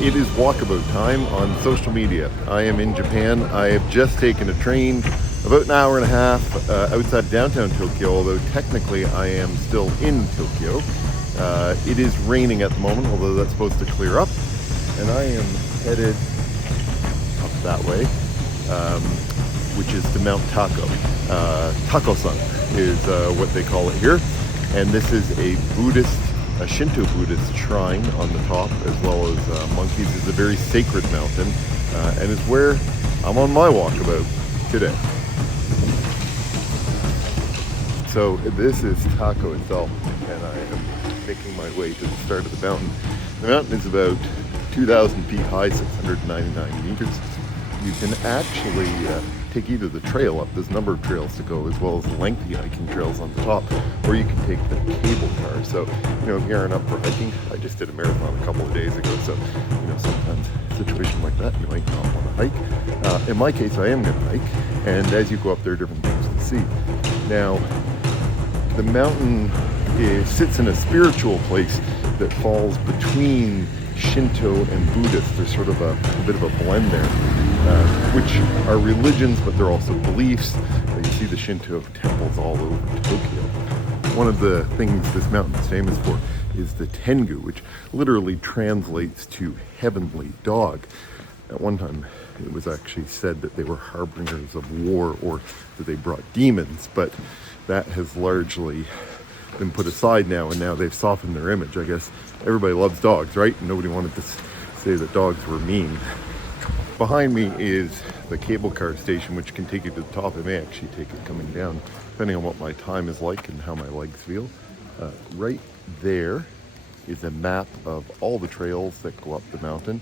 It is Walkabout time on social media. I am in Japan. I have just taken a train about an hour and a half outside downtown Tokyo, although technically I am still in Tokyo. It is raining at the moment, although that's supposed to clear up. And I am headed up that way, which is to Mount Takao. Tako-san is what they call it here. And this is a Shinto Buddhist shrine on the top, as well as monkeys. It's a very sacred mountain, and is where I'm on my walkabout today. So this is Takao itself, and I am making my way to the start of the mountain. The mountain is about 2,000 feet high, 699 meters. You can actually take either the trail up, there's a number of trails to go, as well as lengthy hiking trails on the top, or you can take the cable car. So, if you aren't up for hiking, I just did a marathon a couple of days ago, so, sometimes a situation like that, you might not want to hike. In my case, I am going to hike, and as you go up, there are different things to see. Now, the mountain sits in a spiritual place that falls between Shinto and Buddhist. There's sort of a bit of a blend there, which are religions, but they're also beliefs. You see the Shinto temples all over Tokyo. One of the things this mountain is famous for is the Tengu, which literally translates to heavenly dog. At one time, it was actually said that they were harbingers of war, or that they brought demons, but that has largely been put aside now, and now they've softened their image. I guess everybody loves dogs, right? Nobody wanted to say that dogs were mean. Behind me is the cable car station, which can take you to the top. It may actually take it coming down, depending on what my time is like and how my legs feel. Right there is a map of all the trails that go up the mountain.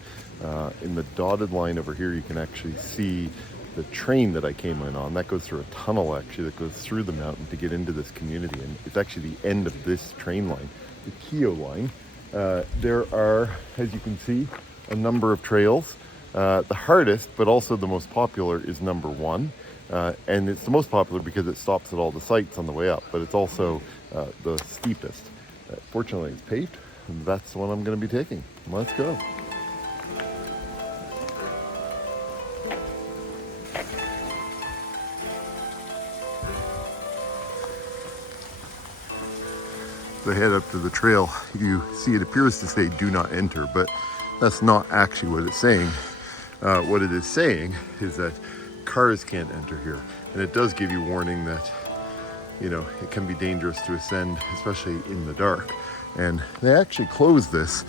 In the dotted line over here, you can actually see the train that I came in on. That goes through a tunnel, actually, that goes through the mountain to get into this community. And it's actually the end of this train line, the Kyo line. There are, as you can see, a number of trails. The hardest, but also the most popular, is number 1. And it's the most popular because it stops at all the sites on the way up, but it's also the steepest. Fortunately, it's paved, and that's the one I'm going to be taking. Let's go. So head up to the trail. You see it appears to say do not enter, but that's not actually what it's saying. What it is saying is that cars can't enter here. And it does give you warning that, it can be dangerous to ascend, especially in the dark. And they actually close this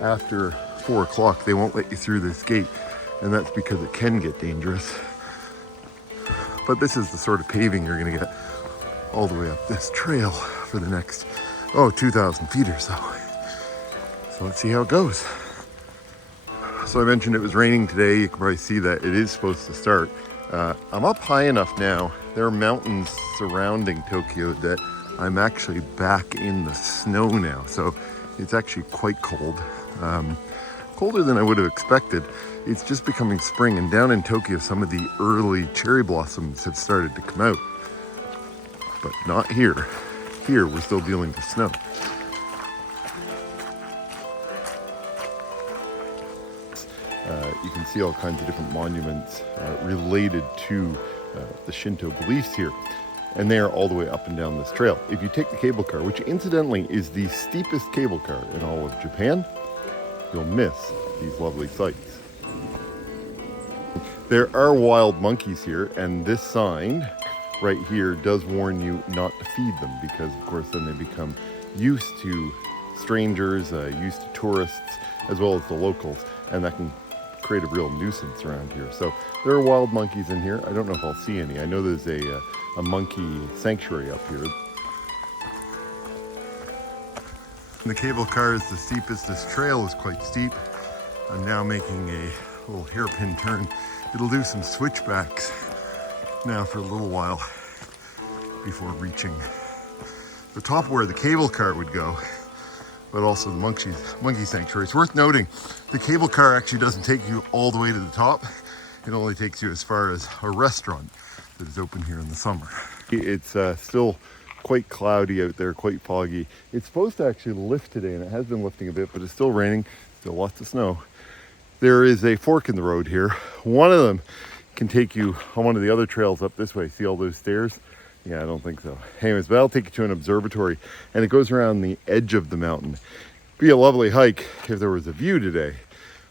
after 4 o'clock. They won't let you through this gate, and that's because it can get dangerous. But this is the sort of paving you're gonna get all the way up this trail for the next 2,000 feet or so. So let's see how it goes. So I mentioned it was raining today. You can probably see that it is supposed to start. I'm up high enough now. There are mountains surrounding Tokyo that I'm actually back in the snow now. So it's actually quite cold. Colder than I would have expected. It's just becoming spring, and down in Tokyo, some of the early cherry blossoms have started to come out. But not here. Here, we're still dealing with snow. You can see all kinds of different monuments related to the Shinto beliefs here. And they are all the way up and down this trail. If you take the cable car, which incidentally is the steepest cable car in all of Japan, you'll miss these lovely sights. There are wild monkeys here, and this sign right here does warn you not to feed them, because of course then they become used to strangers, used to tourists, as well as the locals, and that can create a real nuisance around here. So there are wild monkeys in here. I don't know if I'll see any. I know there's a monkey sanctuary up here. The cable car is the steepest. This trail is quite steep. I'm now making a little hairpin turn. It'll do some switchbacks now for a little while before reaching the top where the cable car would go, but also the monkey sanctuary. It's worth noting the cable car actually doesn't take you all the way to the top. It only takes you as far as a restaurant that is open here in the summer. It's still quite cloudy out there, quite foggy. It's supposed to actually lift today, and it has been lifting a bit, but it's still raining, still lots of snow. there is a fork in the road here. One of them can take you on one of the other trails up this way. See all those stairs? Yeah, I don't think so. Anyways, but that'll take you to an observatory, and it goes around the edge of the mountain. Be a lovely hike if there was a view today.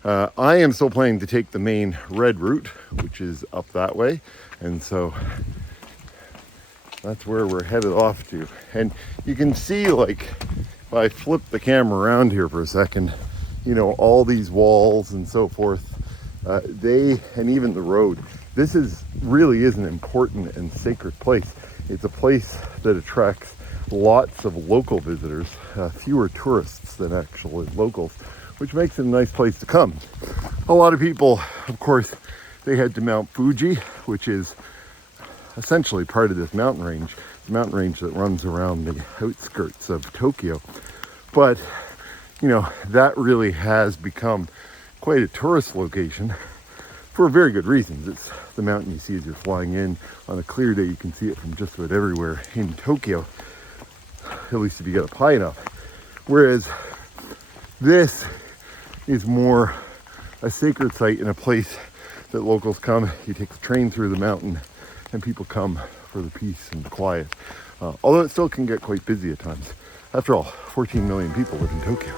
I am still planning to take the main red route, which is up that way, and so that's where we're headed off to. And you can see, like, if I flip the camera around here for a second, you know, all these walls and so forth, and even the road. This really is an important and sacred place. It's a place that attracts lots of local visitors, fewer tourists than actual locals, which makes it a nice place to come. A lot of people, of course, they head to Mount Fuji, which is essentially part of this mountain range, the mountain range that runs around the outskirts of Tokyo. But, you know, that really has become quite a tourist location for very good reasons. It's the mountain you see as you're flying in. On a clear day, you can see it from just about everywhere in Tokyo, at least if you get up high enough. Whereas this is more a sacred site and a place that locals come. You take the train through the mountain and people come for the peace and the quiet. Although it still can get quite busy at times. After all, 14 million people live in Tokyo.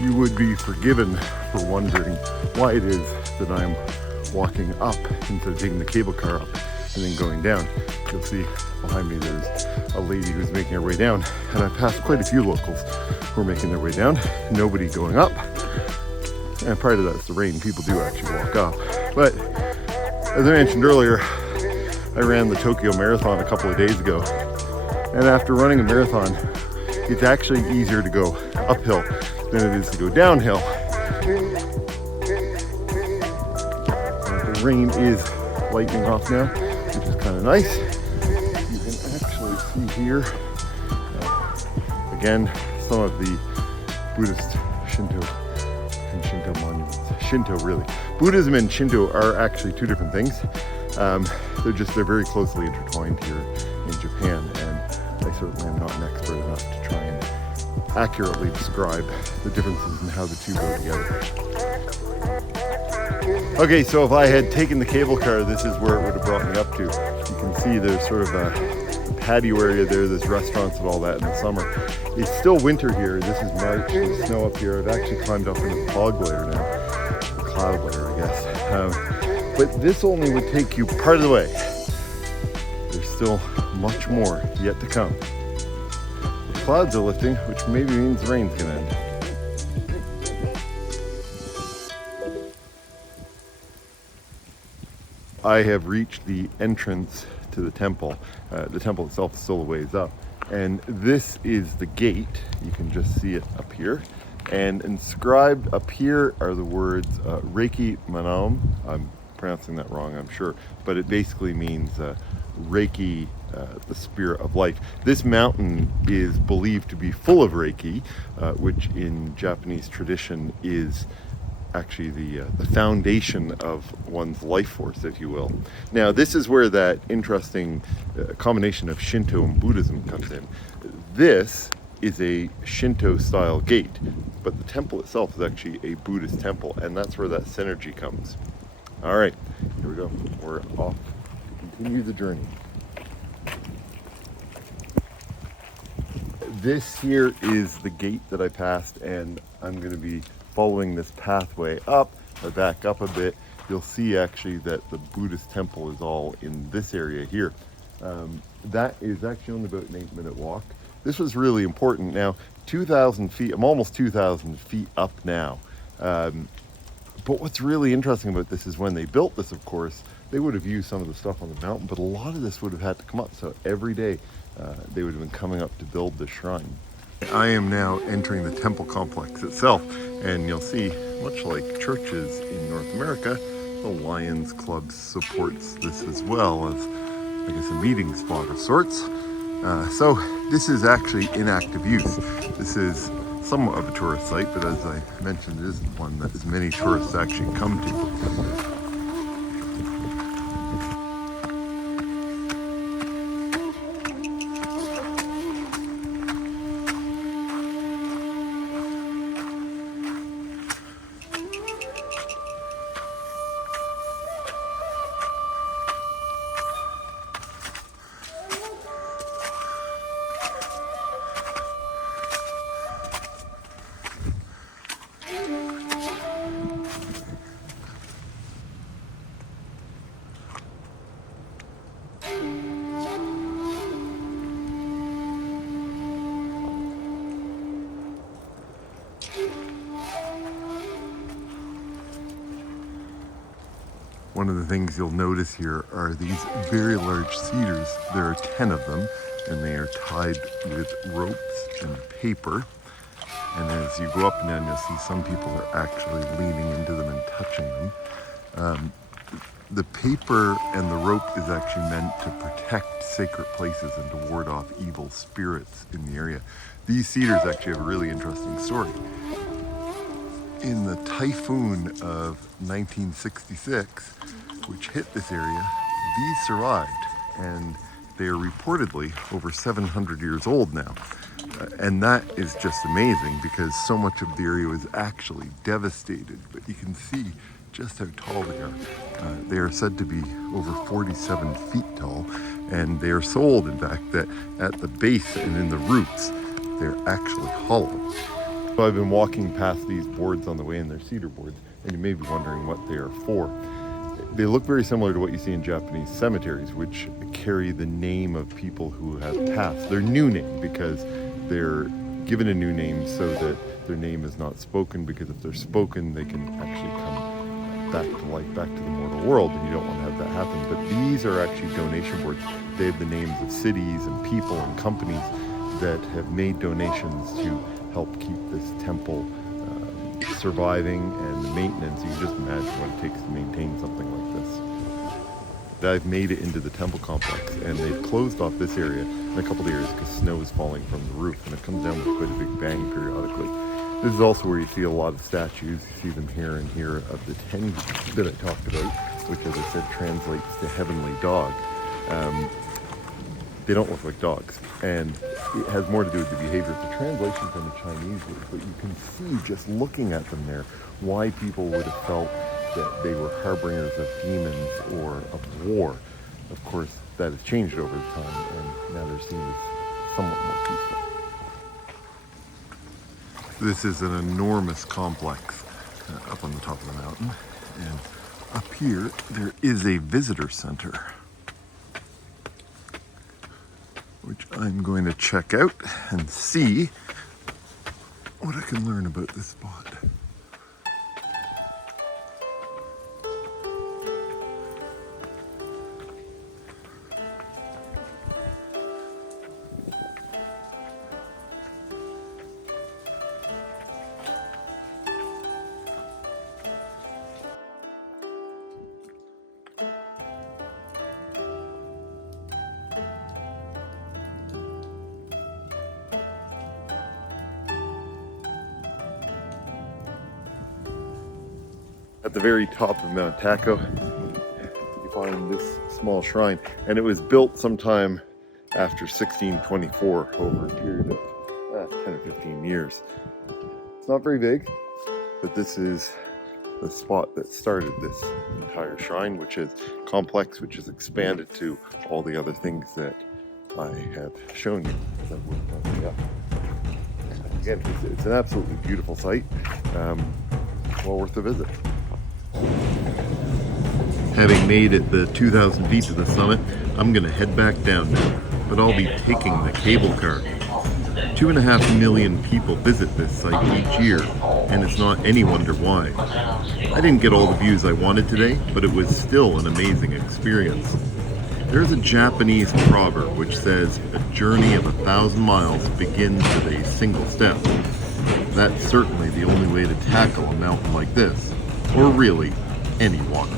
You would be forgiven for wondering why it is that I'm walking up instead of taking the cable car up and then going down. You'll see behind me there's a lady who's making her way down, and I passed quite a few locals who are making their way down, nobody going up. And part of that's the rain, people do actually walk up. But as I mentioned earlier, I ran the Tokyo Marathon a couple of days ago, and after running a marathon, it's actually easier to go uphill than it is to go downhill. The rain is lightening off now, which is kind of nice. You can actually see here, again, some of the Buddhist, Shinto, and Shinto monuments. Shinto, really. Buddhism and Shinto are actually two different things. They're very closely intertwined here in Japan, and I certainly am not an expert enough to try and accurately describe the differences in how the two go together. Okay, so if I had taken the cable car, this is where it would have brought me up to. You can see there's sort of a patio area there, there's restaurants and all that in the summer. It's still winter here. This is March, there's snow up here. I've actually climbed up into the fog layer now, the cloud layer, I guess. But this only would take you part of the way. There's still much more yet to come. Clouds are lifting, which maybe means the rain's gonna end. I have reached the entrance to the temple. The temple itself is still a ways up. And this is the gate. You can just see it up here. And inscribed up here are the words Reiki Manam. I'm pronouncing that wrong, I'm sure. But it basically means Reiki, the spirit of life. This mountain is believed to be full of Reiki, which in Japanese tradition is actually the foundation of one's life force, if you will. Now, this is where that interesting combination of Shinto and Buddhism comes in. This is a Shinto-style gate, but the temple itself is actually a Buddhist temple, and that's where that synergy comes. All right, here we go. We're off to continue the journey. This here is the gate that I passed, and I'm going to be following this pathway up. If I back up a bit, you'll see actually that the Buddhist temple is all in this area here. That is actually only about an 8-minute walk. This was really important. Now, 2,000 feet, I'm almost 2,000 feet up now. But what's really interesting about this is when they built this, of course, they would have used some of the stuff on the mountain, but a lot of this would have had to come up. So every day they would have been coming up to build the shrine. I am now entering the temple complex itself, and you'll see, much like churches in North America, the Lions Club supports this as well as, I guess, a meeting spot of sorts. So this is actually in active use. This is somewhat of a tourist site, but as I mentioned, it isn't one that as many tourists actually come to. One of the things you'll notice here are these very large cedars. There are 10 of them, and they are tied with ropes and paper. And as you go up and down, you'll see some people are actually leaning into them and touching them. The paper and the rope is actually meant to protect sacred places and to ward off evil spirits in the area. These cedars actually have a really interesting story. In the typhoon of 1966, which hit this area, these survived, and they are reportedly over 700 years old now. And that is just amazing because so much of the area was actually devastated, but you can see just how tall they are. They are said to be over 47 feet tall, and they are so old, in fact, that at the base and in the roots, they're actually hollow. So I've been walking past these boards on the way, and they're cedar boards, and you may be wondering what they are for. They look very similar to what you see in Japanese cemeteries, which carry the name of people who have passed, their new name, because they're given a new name so that their name is not spoken, because if they're spoken, they can actually come back to life, back to the mortal world, and you don't want to have that happen. But these are actually donation boards. They have the names of cities and people and companies that have made donations to help keep this temple surviving, and the maintenance. You can just imagine what it takes to maintain something like this. I've made it into the temple complex, and they've closed off this area in a couple of areas because snow is falling from the roof, and it comes down with quite a big bang periodically. This is also where you see a lot of statues. You see them here and here of the Tengu that I talked about, which, as I said, translates to heavenly dog. They don't look like dogs, and it has more to do with the behavior. It's a translation from the Chinese word, but you can see just looking at them there why people would have felt that they were harbingers of demons or of war. Of course, that has changed over time, and now they're seen as somewhat more peaceful. This is an enormous complex up on the top of the mountain, and up here there is a visitor center, which I'm going to check out and see what I can learn about this spot. At the very top of Mount Takao, you find this small shrine, and it was built sometime after 1624 over a period of 10 or 15 years. It's not very big, but this is the spot that started this entire shrine, which is complex, which is expanded to all the other things that I have shown you as I worked my way up. Again, it's an absolutely beautiful site, well worth a visit. Having made it the 2,000 feet to the summit, I'm going to head back down now, but I'll be taking the cable car. 2.5 million people visit this site each year, and it's not any wonder why. I didn't get all the views I wanted today, but it was still an amazing experience. There's a Japanese proverb which says, "A journey of 1,000 miles begins with a single step." That's certainly the only way to tackle a mountain like this, or really, any walk.